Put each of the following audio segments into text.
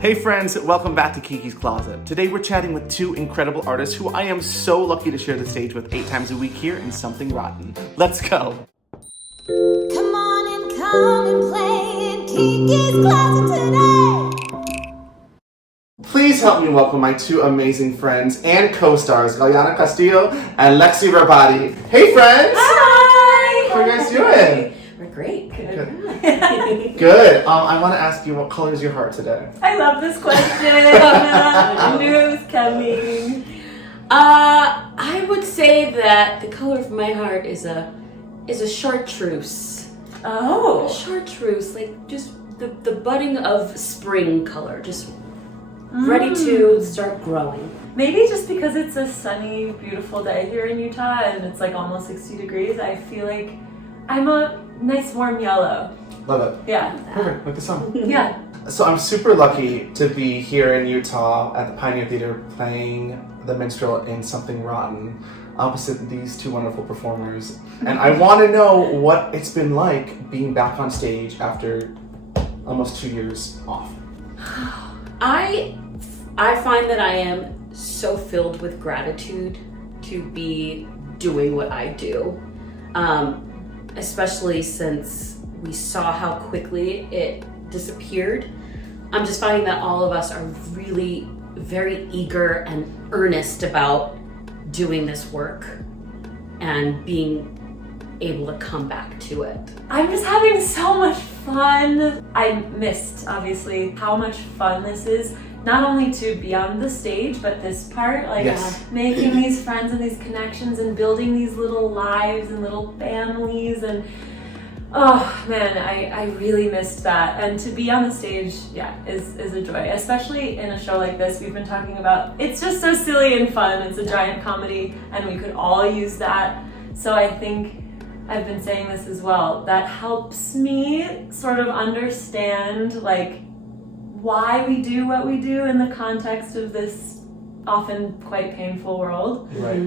Hey friends, welcome back to Kiki's Closet. Today we're chatting with two incredible artists who I am so lucky to share the stage with 8 times a week here in Something Rotten. Let's go. Come on and come and play in Kiki's Closet today. Please help me welcome my two amazing friends and co-stars, Galiana Castillo and Lexi Rabati. Hey friends! Hi! How are you guys doing? We're great. Good. Good. I want to ask you, what color is your heart today? I love this question. I knew it was coming. I would say that the color of my heart is a chartreuse. Oh. A chartreuse, like just the budding of spring color, just ready to start growing. Maybe just because it's a sunny, beautiful day here in Utah and it's like almost 60 degrees, I feel like I'm a nice warm yellow. Love it. Yeah. Perfect, like the sun. Yeah. So I'm super lucky to be here in Utah at the Pioneer Theater playing the minstrel in Something Rotten opposite these two wonderful performers. And I want to know what it's been like being back on stage after almost 2 years off. I find that I am so filled with gratitude to be doing what I do, especially since we saw how quickly it disappeared. I'm just finding that all of us are really very eager and earnest about doing this work and being able to come back to it. I'm just having so much fun. I missed, obviously, how much fun this is. Not only to be on the stage, but this part, like making these friends and these connections and building these little lives and little families. And oh man, I really missed that. And to be on the stage, is a joy, especially in a show like this. We've been talking about, it's just so silly and fun. It's a giant comedy and we could all use that. So I think I've been saying this as well, that helps me sort of understand like why we do what we do in the context of this often quite painful world, Right.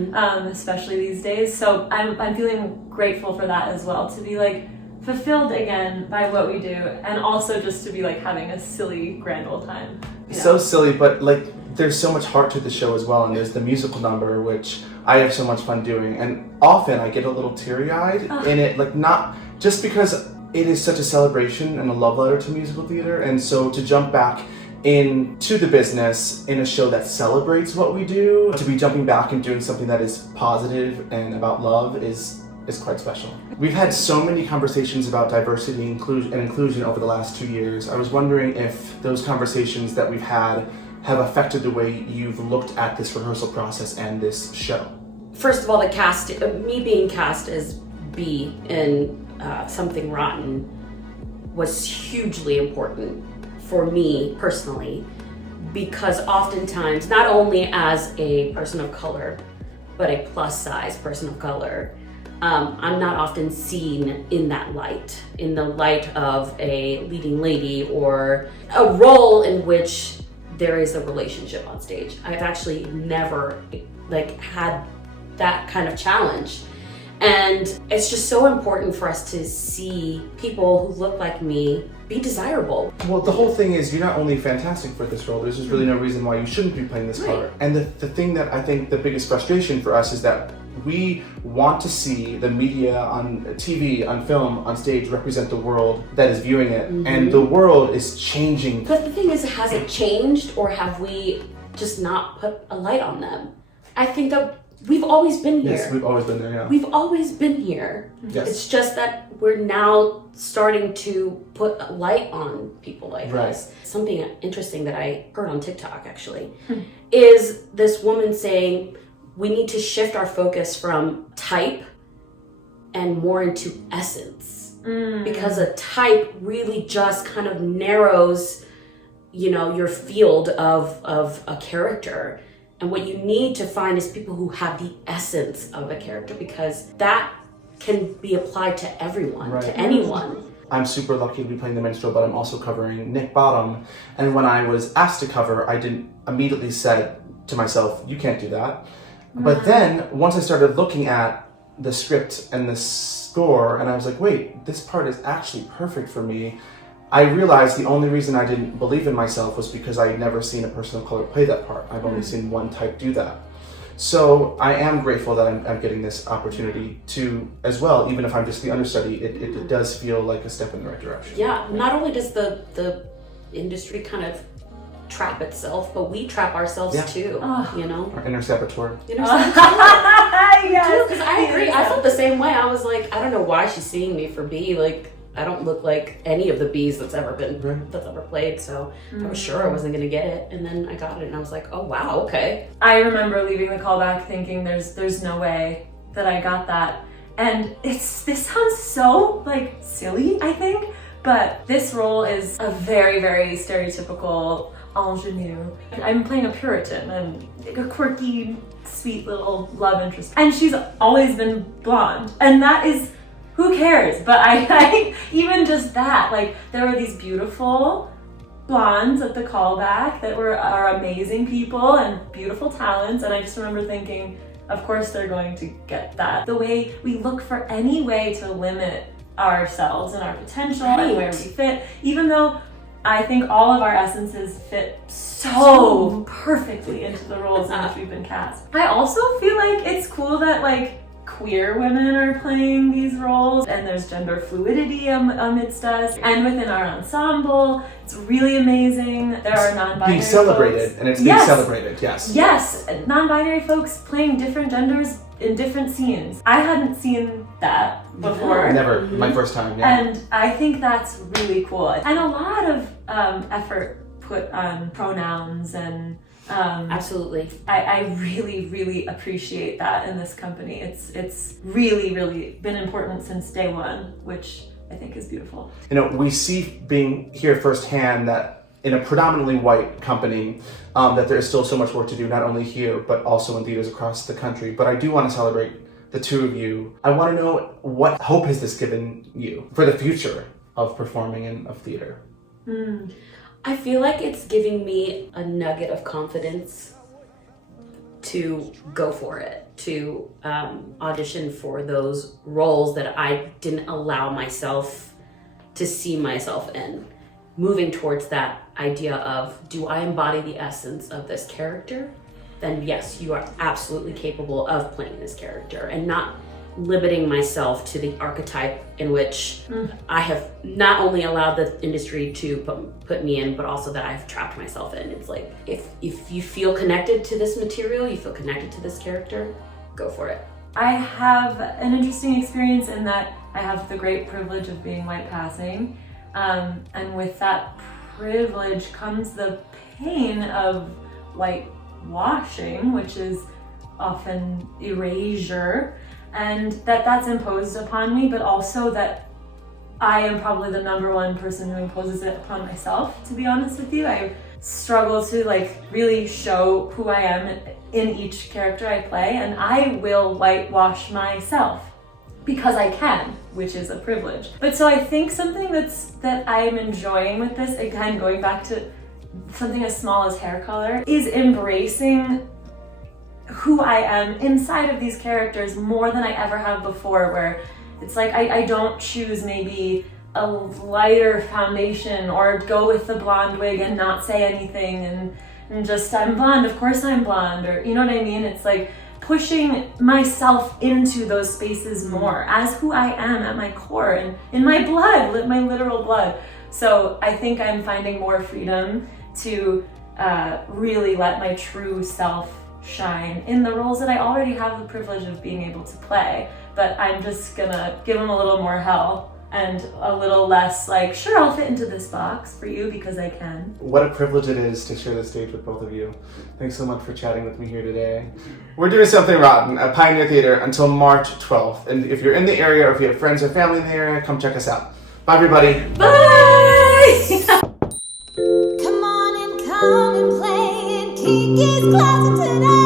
Especially these days. So I'm feeling grateful for that as well, to be like fulfilled again by what we do, and also just to be like having a silly grand old time. So silly, but like there's so much heart to the show as well, and there's the musical number, which I have so much fun doing, and often I get a little teary-eyed in it, like not just because it is such a celebration and a love letter to musical theater, and so to jump back into the business in a show that celebrates what we do, to be jumping back and doing something that is positive and about love is quite special. We've had so many conversations about diversity and inclusion over the last 2 years. I was wondering if those conversations that we've had have affected the way you've looked at this rehearsal process and this show. First of all, the cast, me being cast as B in Something Rotten was hugely important for me personally, because oftentimes, not only as a person of color, but a plus size person of color, I'm not often seen in that light, in the light of a leading lady or a role in which there is a relationship on stage. I've actually never had that kind of challenge. And it's just so important for us to see people who look like me be desirable. Well, the whole thing is you're not only fantastic for this role, there's just really no reason why you shouldn't be playing this part. And the thing that I think the biggest frustration for us is that we want to see the media on TV, on film, on stage represent the world that is viewing it. And the world is changing. But the thing is, has it changed, or have we just not put a light on them? I think that we've always been here. Yes, we've always been there, yeah. We've always been here. Yes. It's just that we're now starting to put a light on people like us. Something interesting that I heard on TikTok, actually, is this woman saying we need to shift our focus from type and more into essence. Because a type really just kind of narrows, your field of a character. And what you need to find is people who have the essence of a character, because that can be applied to everyone, to anyone. I'm super lucky to be playing the minstrel, but I'm also covering Nick Bottom. And when I was asked to cover, I didn't immediately said to myself, you can't do that. But then once I started looking at the script and the score, and I was like, wait, this part is actually perfect for me. I realized the only reason I didn't believe in myself was because I had never seen a person of color play that part. I've only seen one type do that. So I am grateful that I'm getting this opportunity to, as well, even if I'm just the understudy, it does feel like a step in the right direction. Yeah, not only does the industry kind of trap itself, but we trap ourselves too, you know? Our inner saboteur. Yes, because I agree. I felt the same way. I was like, I don't know why she's seeing me for B. Like, I don't look like any of the B's that's ever played. So I was sure I wasn't gonna get it, and then I got it, and I was like, oh wow, okay. I remember leaving the callback thinking, there's no way that I got that, and this sounds so like silly, I think, but this role is a very, very stereotypical ingenue. I'm playing a Puritan and a quirky, sweet little love interest, and she's always been blonde, and that is, who cares? But I even just that, like, there were these beautiful blondes at the callback that are amazing people and beautiful talents, and I just remember thinking, of course they're going to get that. The way we look for any way to limit ourselves and our potential and where we fit, even though I think all of our essences fit so perfectly into the roles in which we've been cast. I also feel like it's cool that like queer women are playing these roles, and there's gender fluidity amidst us, and within our ensemble, it's really amazing. There are non-binary being celebrated, folks. and it's being celebrated. Yes, non-binary folks playing different genders in different scenes. I hadn't seen that before. Never. My first time. And I think that's really cool, and a lot of effort put on pronouns and absolutely. I really, really appreciate that in this company. It's really, really been important since day one, which I think is beautiful. You know, we see being here firsthand that in a predominantly white company, that there is still so much work to do, not only here, but also in theaters across the country. But I do want to celebrate the two of you. I want to know, what hope has this given you for the future of performing and of theater? I feel like it's giving me a nugget of confidence to go for it, to audition for those roles that I didn't allow myself to see myself in. Moving towards that idea of, do I embody the essence of this character? Then yes, you are absolutely capable of playing this character, and not limiting myself to the archetype in which I have not only allowed the industry to put me in, but also that I've trapped myself in. It's like, if you feel connected to this material, you feel connected to this character, go for it. I have an interesting experience in that I have the great privilege of being white passing, and with that privilege comes the pain of whitewashing, which is often erasure, and that's imposed upon me, but also that I am probably the number one person who imposes it upon myself, to be honest with you. I struggle to really show who I am in each character I play, and I will whitewash myself because I can, which is a privilege. But so I think something that I am enjoying with this, again, going back to something as small as hair color, is embracing who I am inside of these characters more than I ever have before, where it's like I don't choose maybe a lighter foundation or go with the blonde wig and not say anything and just, I'm blonde, of course I'm blonde, or you know what I mean? It's like pushing myself into those spaces more as who I am at my core and in my blood, my literal blood. So I think I'm finding more freedom to really let my true self shine in the roles that I already have the privilege of being able to play, but I'm just gonna give them a little more hell and a little less sure, I'll fit into this box for you because I can. What a privilege it is to share the stage with both of you. Thanks so much for chatting with me here today. We're doing Something Rotten at Pioneer Theater until March 12th, and if you're in the area or if you have friends or family in the area, come check us out. Bye everybody. Bye! Come on and come and play in Kiki's closet today.